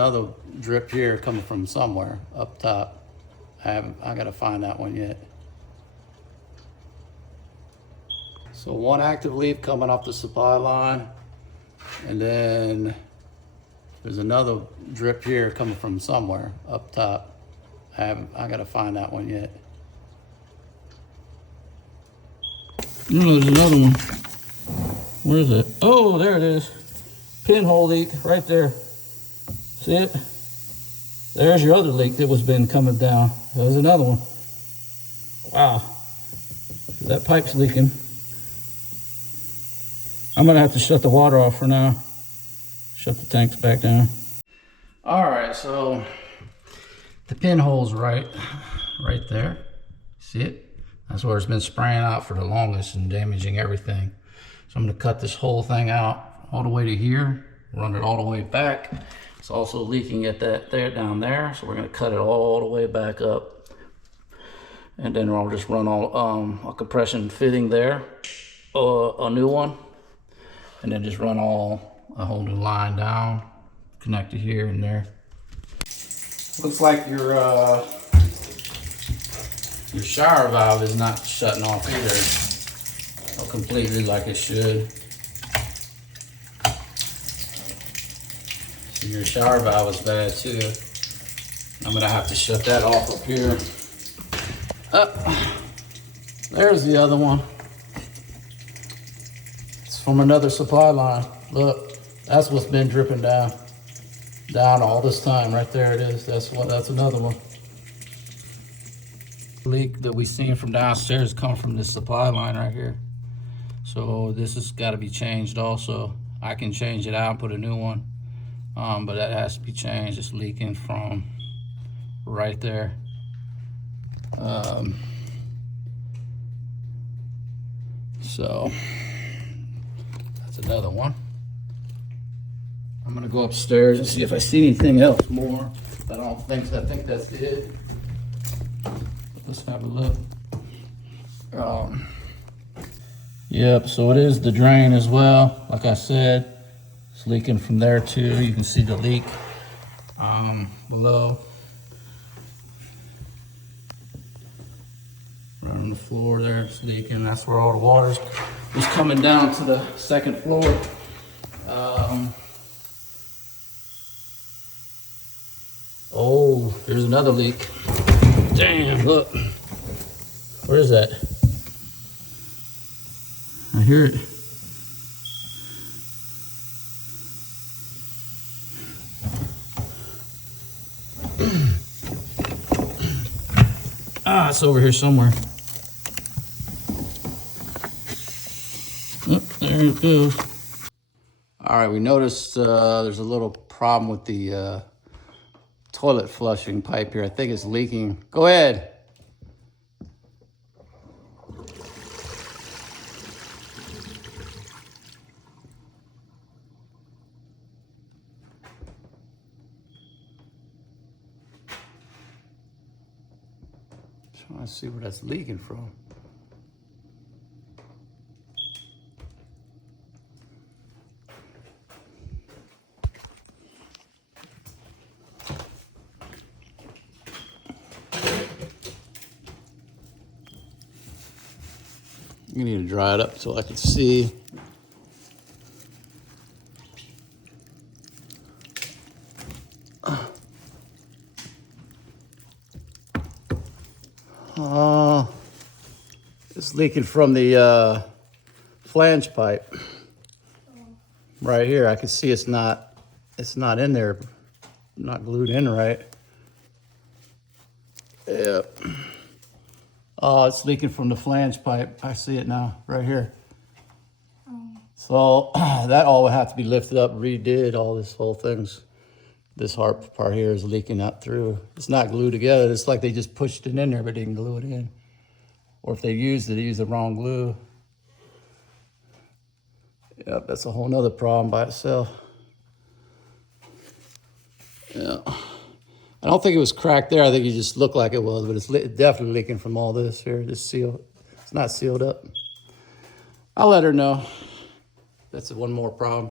another drip here coming from somewhere up top. I gotta find that one yet. So one active leak coming off the supply line, and then there's another drip here coming from somewhere up top. I gotta find that one yet. No, there's another one. Where is it? Oh, there it is. Pinhole leak right there. See it? There's your other leak that was been coming down. There's another one. Wow. That pipe's leaking. I'm gonna have to shut the water off for now. Shut the tanks back down. All right, so the pinhole's right there. See it? That's where it's been spraying out for the longest and damaging everything. So I'm gonna cut this whole thing out all the way to here, run it all the way back. It's also leaking at that there down there, so we're gonna cut it all the way back up. And then I'll just run all a compression fitting there, a new one, and then just run a whole new line down, connect it here and there. Looks like your shower valve is not shutting off either, completely like it should. So your shower valve is bad too. I'm gonna have to shut that off up here. There's the other one. It's from another supply line. Look, that's what's been dripping down all this time. Right there it is. That's another one. Leak that we seen from downstairs come from this supply line right here. So this has got to be changed also. I can change it out and put a new one, but that has to be changed. It's leaking from right there. So that's another one. I'm gonna go upstairs and see if I see anything else more. I don't think so. I think that's it. Let's have a look. Yep, so it is the drain as well. Like I said, it's leaking from there too. You can see the leak below. Right on the floor there, it's leaking. That's where all the water was coming down to the second floor. Oh, there's another leak. Damn, look. Where is that? I hear it. It's over here somewhere. Oh, there it goes. All right, we noticed there's a little problem with the toilet flushing pipe here. I think it's leaking. Go ahead. Trying to see where that's leaking from. You need to dry it up so I can see. It's leaking from the flange pipe right here. I can see it's not in there, not glued in right. Yep. Oh, it's leaking from the flange pipe. I see it now, right here. So that all would have to be lifted up, redid. All this whole thing's, this part here is leaking out through. It's not glued together. It's like they just pushed it in there, but didn't glue it in. Or if they used it, they used the wrong glue. Yep, that's a whole nother problem by itself. Yeah. I don't think it was cracked there. I think it just looked like it was, but it's definitely leaking from all this here. This seal, it's not sealed up. I'll let her know. That's one more problem.